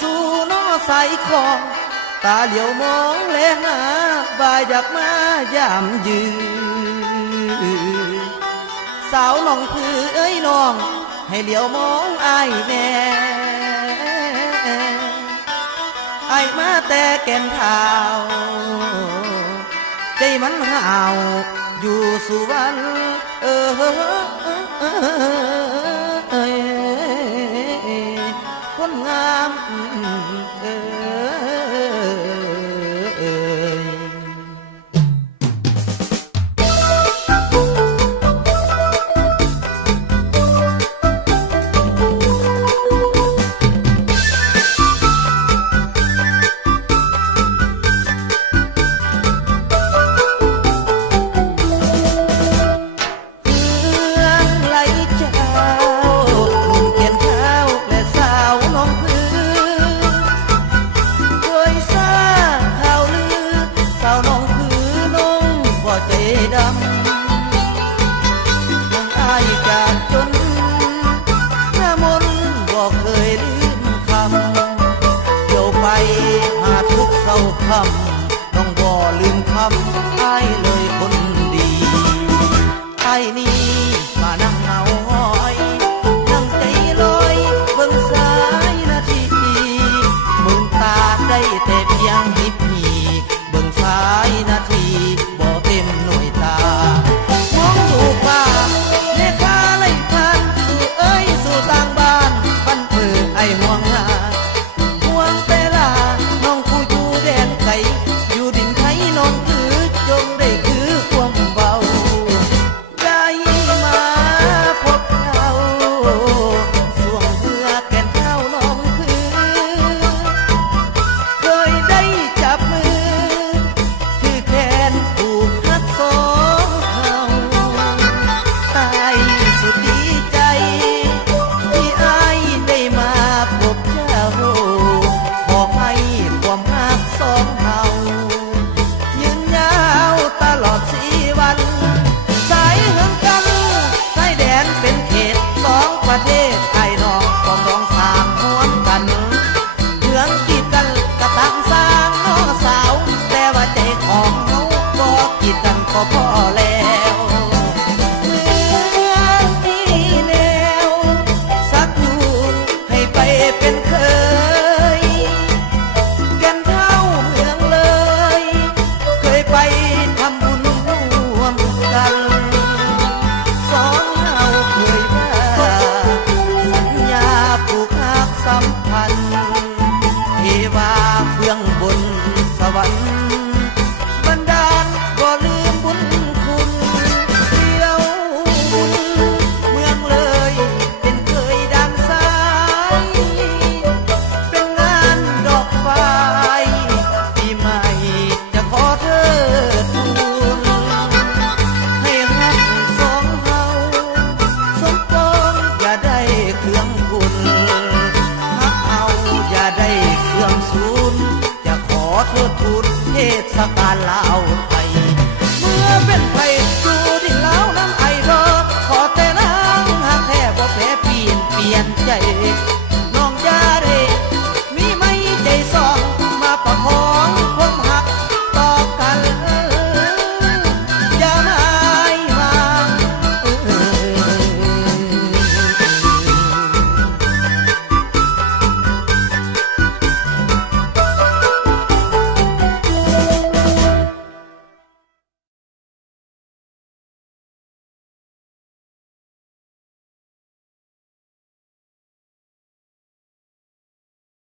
สู่น้อใสของตาเหลียวมองแลหาบ่ายอยากมายามยืนสาวน้องคือเอ้ยน้องให้เหลียวมองอายแน่อายมาแต่แก่นเท้าใจมันห่าวอยู่สุวรรณคนงามต้องบ่ลืมคำอ้ายเลยคนดีอ้ายนี่มานั่งเหงาห้อยนั่งใจลอยเบิ่งสายนาทีมืนตาได้แต่เพียงหิบหีเบิ่งสายนาทีบ่เต็มหน่วยตามองดูฟ้าแม่ค้าไล่ผ่านสู่เอ้ยสู่ต่างบ้านบ้านเพื่อไอ้ห่วงหาห่วงแต่ละน้องผู้อยู่แดนไกลอยู่ดินไทยน้องคือจงได้คือความเบาได้มาพบเขาสวงเรือแก่นเท้าน้องคือเคยได้จับมือคือแขนผูกหักสองเขาอายสุดดีใจที่อายได้มาพบเจ้าขอให้ความหักสองเขายืนยาวตลอด4 วันสายเหิงกันสายแดนเป็นเขต2 ประเทศไอ้น้องต้องร้องสร้างห่วมกันเหืองกีดกันกระตังสร้างน้องสาวแต่ว่าใจของเขาก็กีดกันก็พอแล้วเมืองนี้แนวสักอยู่ให้ไปเป็นเคยแก่นเท้าเมืองเลยเคยไปทำบุญร่วมกันสองเฮาเคยว่าสัญญาผูกหักสัมพันธ์เทวาเบื้องบนสวรรค์บันดาลบ่ลืมบุญคุณเที่ยวบุญเมืองเลยเป็นเคยดังสายเป็นงานดอกไฟปีใหม่จะขอเธอทูลให้รักสองเฮาสมปองอย่าได้เครื่องบุญฮักเฮาอย่าได้เครื่องสูญจะขอเธอทูลเทศกาลลาวไทยเมื่อเป็นไผสู่ดินลาวน้ำไอรอขอแต่นางหากแท้บ่แพ้เปลี่ยนใจ